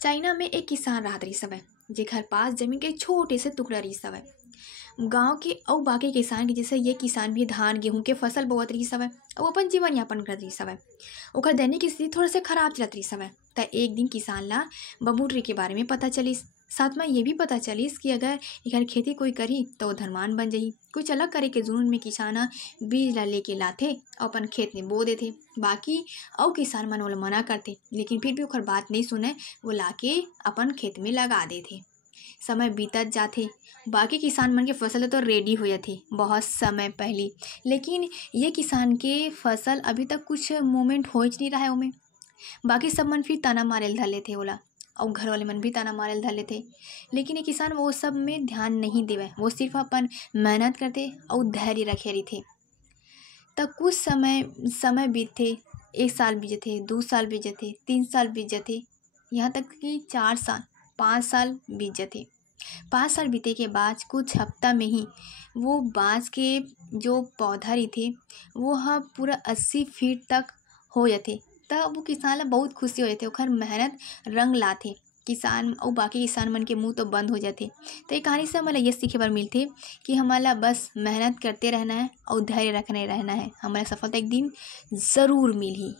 China में एक किसान रहत रही हवय जेकर पास जमीन के एक छोटे से टुकड़ा रही हवय। गांव के अउ बाकी किसान के जैसे ये किसान भी धान गेहूं के फसल बोवत रही हवय अउ अपन जीवन यापन करत रही हवय। ओकर दैनिक स्थिति थोड़ा से खराब चलत रही हवय। त एक दिन किसान ला बमुट्री के बारे में पता चलिस। साथ में ये भी पता चलिस कि अगर एकर खेती कोई करही तो वो धनवान बन जाही। कुछ अलग करे के जुनून में किसान ह बीज ला लेके लाथे अउ अपन खेत में बो देथे। बाकी अउ किसान मन ओला मना करथे, लेकिन फिर भी ओकर बात नहीं सुने, वो लाके अपन खेत में लगा देथे। समय बीतत जाथे, बाकी किसान मन के फसल तो रेडी हो जाथे बहुत समय पहले, लेकिन ये किसान के फसल अभी तक कुछ मूवमेंट होइच नहीं रहा है ओमे। बाकी सब मन फिर ताना मारे धर लेथे ओला, और घर वाले मन भी ताना मारे धर लेथे। लेकिन ये किसान वो सब में ध्यान नहीं देवे, वो सिर्फ अपन मेहनत करते और धैर्य रखे रहिथे। तब कुछ समय बीतथे, 1 साल बीत जाथे, 2 साल बीत जाथे, 3 साल बीत जाथे, यहाँ तक कि 4 साल 5 साल बीत जाथे। 5 साल बीते के बाद कुछ हफ्ता में ही वो बांस के जो पौधा रहिथे वो ह पूरा 80 फीट तक हो जाथे। तब वो किसान ला बहुत खुशी हो जाथे, ओखर मेहनत रंग लाथे। किसान और बाकी किसान मन के मुंह तो बंद हो जाथे। तो ये कहानी से हमला ये सीखे बर मिलथे कि हमला बस मेहनत करते रहना है और धैर्य रखने रहना है। हमारा सफलता एक दिन ज़रूर मिलही।